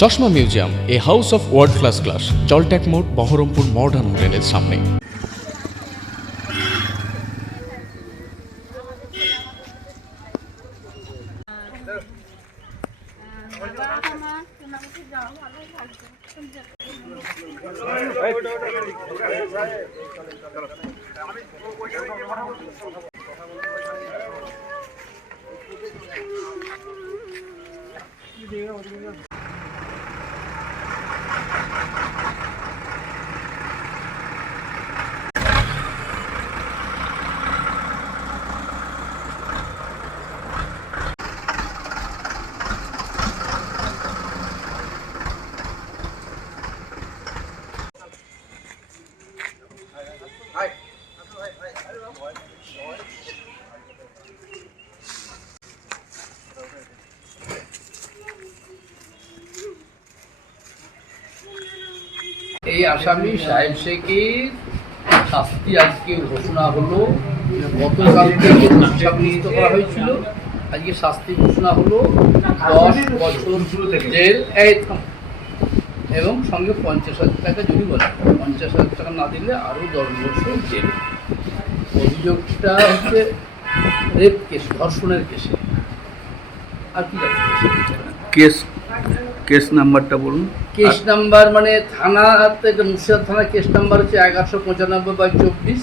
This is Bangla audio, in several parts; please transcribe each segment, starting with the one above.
চশমা museum, a house of world class, জলট্যাক মোড়, বহরমপুর মডার্ন হোটেলের সামনে। এই আসামি সাহেব শেখের শাস্তি আজকে ঘোষণা হলো। গতকাল থেকে সাব্যস্ত করা হয়েছিল, আজকে শাস্তি ঘোষণা হলো 10 বছর জেল এবং সঙ্গে 50,000 টাকা জরিমানা। 50,000 টাকা না দিলে আরও 10 বছর জেল। অভিযোগটা হচ্ছে রেপ কেস, ধর্ষণের কেসে। আর কি কেস নাম্বারটা বলুন। কেস নাম্বার মানে থানাতে, মুর্শিদাবাদ থানা কেস নাম্বার হচ্ছে 1195/24,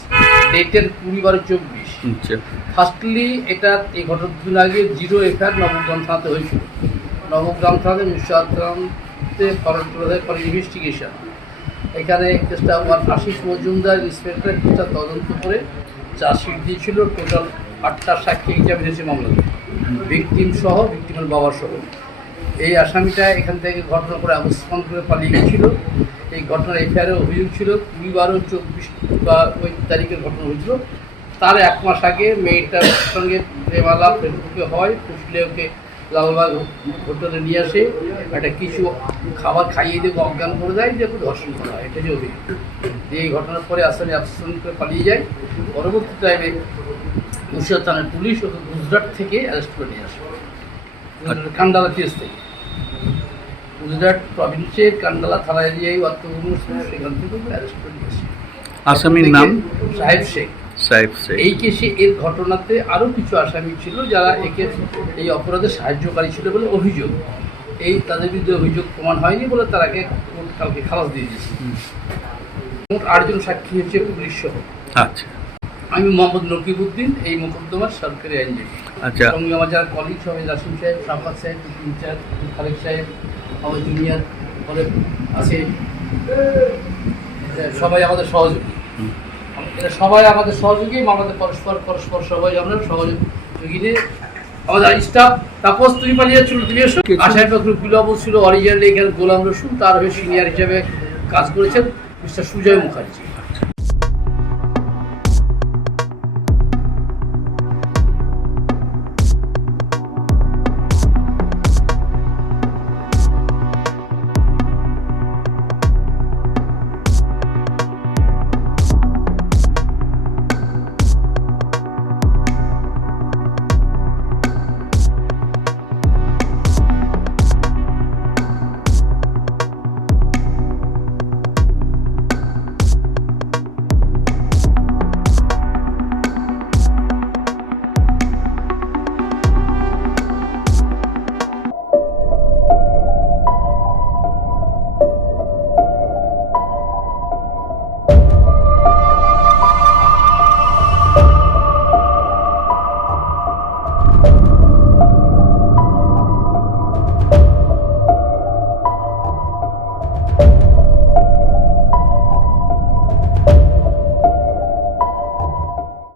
ডেটের 20/12/24। আচ্ছা। ফার্স্টলি এটা এই ঘটনার দিন আগে 0 এফআইআর নবগ্রাম থানাতে হয়েছিল। নবগ্রাম থানাতে মুর্শিদাবাদ থানাতে ফর ইনভেস্টিগেশন। এখানে কেসটা আশিস মজুমদার ইন্সপেক্টর কেসটা তদন্ত করে চার্জশিট দিয়েছিল। টোটাল 8টা সাক্ষী এক্সামিন হয়েছে মামলাতে, ভিকটিম সহ, ভিকটিমের বাবা সহ। এই আসামিটা এখান থেকে ঘটনা করে অবস্থান করে পালিয়ে গিয়েছিল। এই ঘটনার এফআইআরের অভিযোগ ছিল 20/12/24 বা ওই তারিখের ঘটনা হয়েছিল। তার 1 মাস আগে মেয়েটার সঙ্গে প্রেমালাপ ফেসবুকে হয়, ফুসলে ওকে লালবাগ হোটেলে নিয়ে আসে, একটা কিছু খাবার খাইয়ে দিয়ে অজ্ঞান করে দেয়, যে ওকে ধর্ষণ করা হয়। এটা যে অভিযোগ। এই ঘটনার পরে আসামি অবস্থান করে পালিয়ে যায়। পরবর্তী টাইমে মুর্শিদাবাদ থানার পুলিশ ওকে গুজরাট থেকে অ্যারেস্ট করে নিয়ে আসে, কান্ডালা কেস থেকে। গুজরাট প্রভিন্সের কান্ডালা থানা এরিয়ায় সেখান থেকে অ্যারেস্ট করে নিয়েছে। আসামির নাম সাহেব শেখ। এই কেসে এর ঘটনাতে আরও কিছু আসামি ছিল যারা একে এই অপরাধে সাহায্যকারী ছিল বলে অভিযোগ। এই তাদের বিরুদ্ধে অভিযোগ প্রমাণ হয়নি বলে তারাকে কালকে খালাস দিয়ে দিয়েছে। মোট 8 জন সাক্ষী হয়েছে পুলিশ সহ। আচ্ছা। আমি মোহাম্মদ নকিবউদ্দিন, এই মোকদ্দমার সরকারি আইনজীবী। আচ্ছা। সঙ্গে আমার যারা কলিগ সবাই, রাসিম সাহেব, শাফাত সাহেব, ইনচার্জ খালেক সাহেব, আমার জুনিয়র পরে আছে, সবাই আমাদের সহযোগী। এটা সবাই আমাদের সহযোগী, আমাদের পরস্পর সবাই আমরা সহযোগী। আমাদের স্টাফ তাপস তুই পালিয়েছিল, তুমি এসো। আশায় ফখরুল বিলব ছিল অরিজিনালি এখানে গোলাম রসুল, তার হয়ে সিনিয়র হিসেবে কাজ করেছেন মিস্টার সুজয় মুখার্জি।